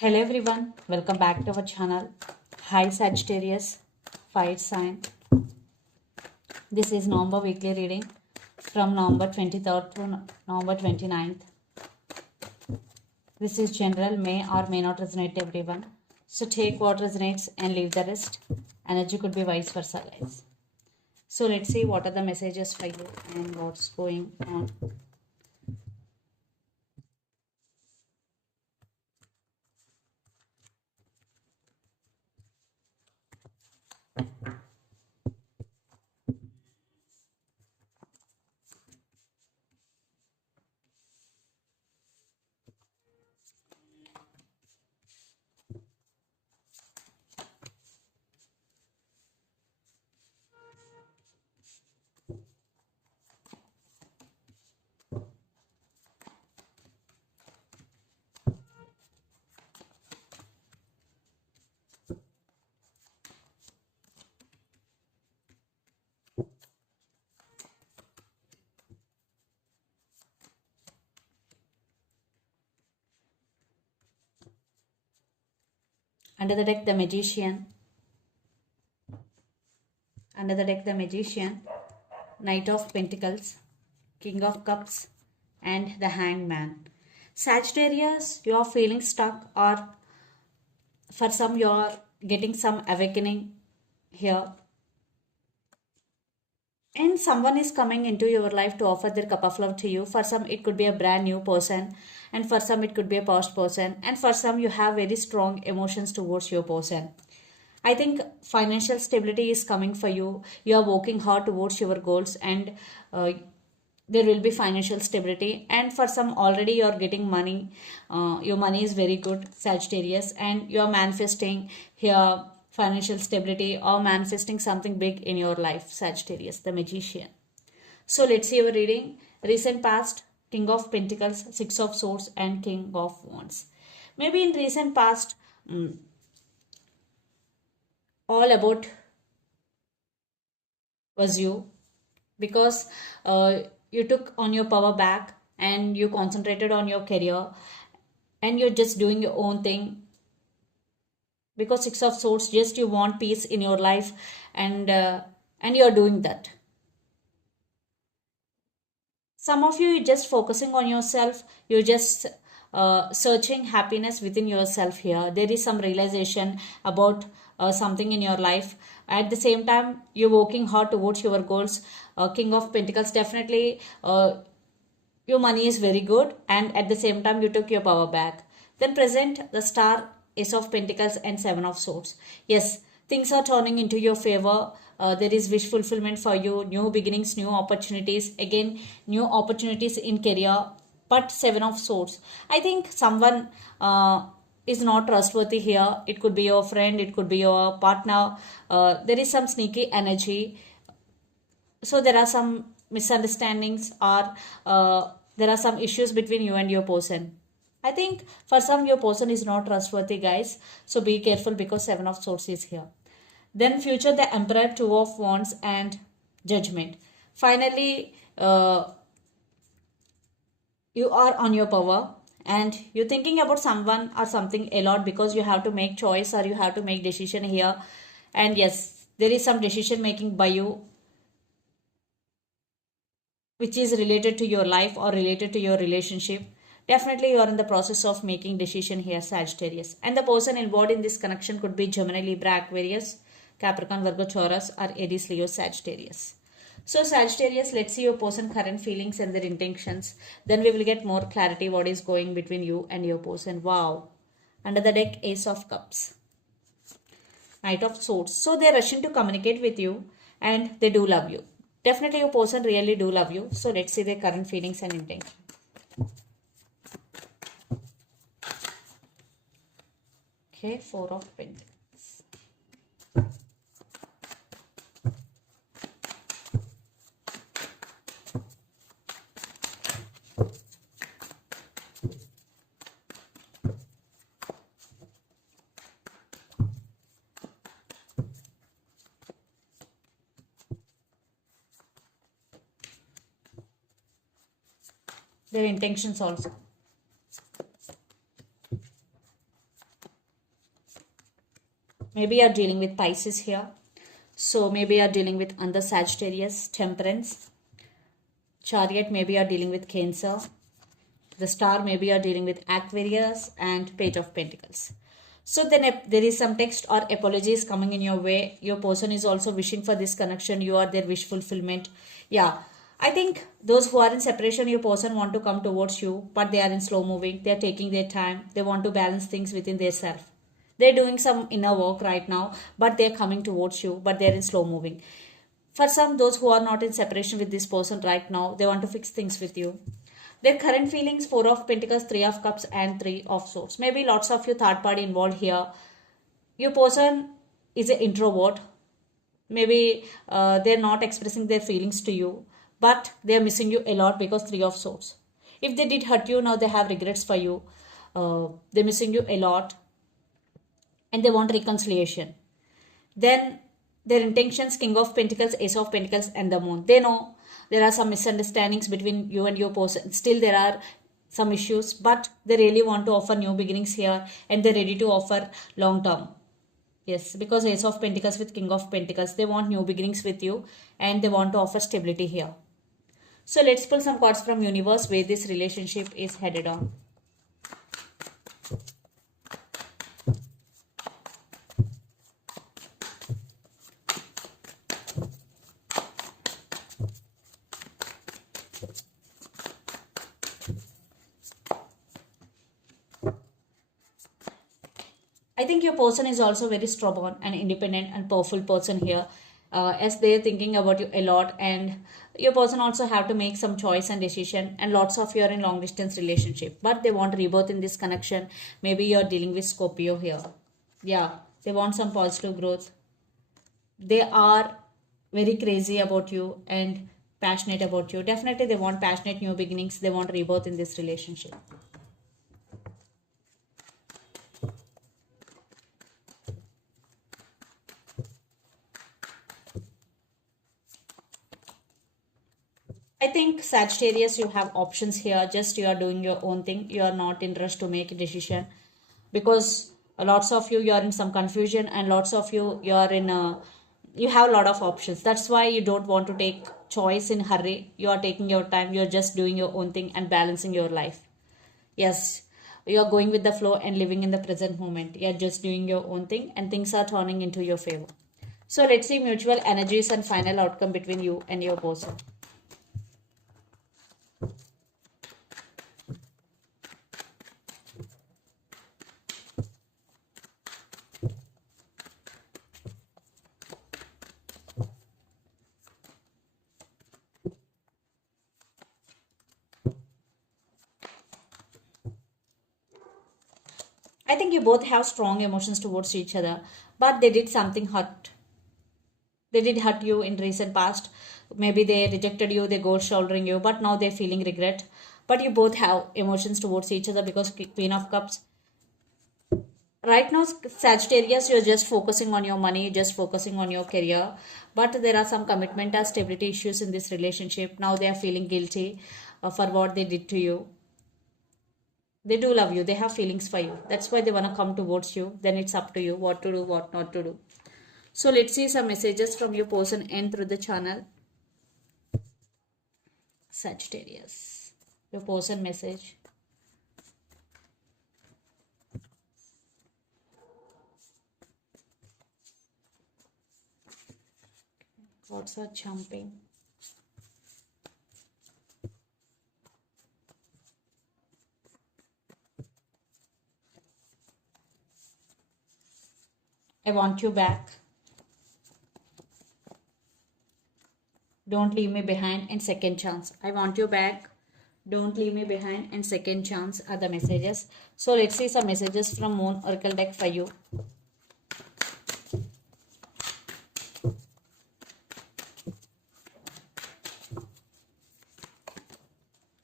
Hello everyone, welcome back to our channel. Hi Sagittarius, fire sign. This is November weekly reading from November 23rd to November 29th. This is general, may or may not resonate to everyone. So take what resonates and leave the rest. Energy could be vice versa, guys. So let's see what are the messages for you and what's going on. Under the deck, the Magician. Under the deck, the Magician, Knight of Pentacles, King of Cups, and the Hangman. Sagittarius, you are feeling stuck, or for some, you are getting some awakening here. And someone is coming into your life to offer their cup of love to you. For some, it could be a brand new person, and for some, it could be a past person, and for some, you have very strong emotions towards your person. I think financial stability is coming for you. You are working hard towards your goals, and there will be financial stability. And for some, already you are getting money. Your money is very good, Sagittarius, and you are manifesting here financial stability or manifesting something big in your life, Sagittarius, the Magician. So let's see your reading. Recent past, King of Pentacles, Six of Swords, and King of Wands. Maybe in recent past, all about was you, because you took on your power back and you concentrated on your career, and you're just doing your own thing, because Six of Swords, just you want peace in your life, and you're doing that. Some of you, you're just focusing on yourself. You're just searching happiness within yourself here. There is some realization about something in your life. At the same time, you're working hard towards your goals. King of Pentacles, definitely your money is very good, and at the same time, you took your power back. Then present the Star, Ace of Pentacles, and Seven of Swords. Yes, things are turning into your favor. There is wish fulfillment for you, new beginnings, new opportunities, again new opportunities in career. But Seven of Swords, I think someone is not trustworthy here. It could be your friend, it could be your partner. There is some sneaky energy, so there are some misunderstandings, or there are some issues between you and your person. I think for some, your person is not trustworthy, guys, so be careful, because Seven of Swords is here. Then future, the Emperor, Two of Wands, and Judgment. Finally, you are on your power, and you're thinking about someone or something a lot, because you have to make choice, or you have to make decision here. And yes, there is some decision making by you, which is related to your life or related to your relationship. Definitely you are in the process of making decision here, Sagittarius. And the person involved in this connection could be Gemini, Libra, Aquarius, Capricorn, Virgo, Taurus, or Aries, Leo, Sagittarius. So Sagittarius, let's see your person current feelings and their intentions. Then we will get more clarity what is going between you and your person. Wow. Under the deck, Ace of Cups, Knight of Swords. So they are rushing to communicate with you, and they do love you. Definitely your person really do love you. So let's see their current feelings and intention. Okay, Four of Pentacles. Their intentions also. Maybe you're dealing with Pisces here. So maybe you're dealing with under Sagittarius, Temperance. Chariot, maybe you're dealing with Cancer. The Star, maybe you're dealing with Aquarius, and Page of Pentacles. So then there is some text or apologies coming in your way. Your person is also wishing for this connection. You are their wish fulfillment. Yeah, I think those who are in separation, your person want to come towards you, but they are in slow moving. They are taking their time. They want to balance things within their self. They're doing some inner work right now, but they're coming towards you, but they're in slow moving. For some, those who are not in separation with this person right now, they want to fix things with you. Their current feelings, Four of Pentacles, Three of Cups, and Three of Swords. Maybe lots of your third party involved here. Your person is an introvert. Maybe they're not expressing their feelings to you, but they're missing you a lot because Three of Swords. If they did hurt you, now they have regrets for you. They're missing you a lot, and they want reconciliation. Then their intentions, King of Pentacles, Ace of Pentacles, and the Moon. They know there are some misunderstandings between you and your person. Still there are some issues, but they really want to offer new beginnings here, and they're ready to offer long term. Yes, because Ace of Pentacles with King of Pentacles, they want new beginnings with you, and they want to offer stability here. So let's pull some cards from universe where this relationship is headed on. I think your person is also very stubborn and independent and powerful person here, as they're thinking about you a lot, and your person also have to make some choice and decision, and lots of you are in long distance relationship, but they want rebirth in this connection. Maybe you're dealing with Scorpio here. Yeah, they want some positive growth. They are very crazy about you and passionate about you. Definitely they want passionate new beginnings. They want rebirth in this relationship. I think Sagittarius, you have options here. Just you are doing your own thing. You are not in rush to make a decision, because lots of you are in some confusion, and lots of you are in a, you have a lot of options. That's why you don't want to take choice in hurry. You are taking your time. You are just doing your own thing and balancing your life. Yes, you are going with the flow and living in the present moment. You are just doing your own thing, and things are turning into your favor. So let's see mutual energies and final outcome between you and your person. I think you both have strong emotions towards each other, but they did something hurt. They did hurt you in recent past. Maybe they rejected you, they gold shouldering you, but now they're feeling regret. But you both have emotions towards each other, because Queen of Cups. Right now, Sagittarius, you're just focusing on your money, just focusing on your career. But there are some commitment or stability issues in this relationship. Now they are feeling guilty for what they did to you. They do love you. They have feelings for you. That's why they want to come towards you. Then it's up to you what to do, what not to do. So let's see some messages from your person and through the channel. Sagittarius, your person message. Thoughts are jumping. I want you back. Don't leave me behind, and second chance. I want you back. Don't leave me behind, and second chance are the messages. So let's see some messages from Moon Oracle deck for you.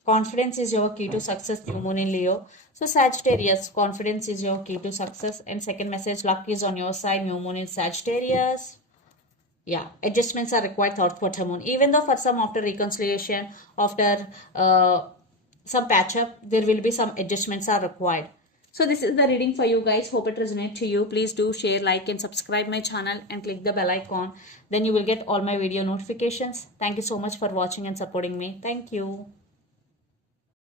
Confidence is your key to success, new moon in Leo. So Sagittarius, confidence is your key to success. And second message, luck is on your side, new moon in Sagittarius. Yeah, adjustments are required, third quarter moon. Even though for some, after reconciliation, after some patch up, there will be some adjustments are required. So this is the reading for you guys. Hope it resonates to you. Please do share, like and subscribe my channel and click the bell icon. Then you will get all my video notifications. Thank you so much for watching and supporting me. Thank you.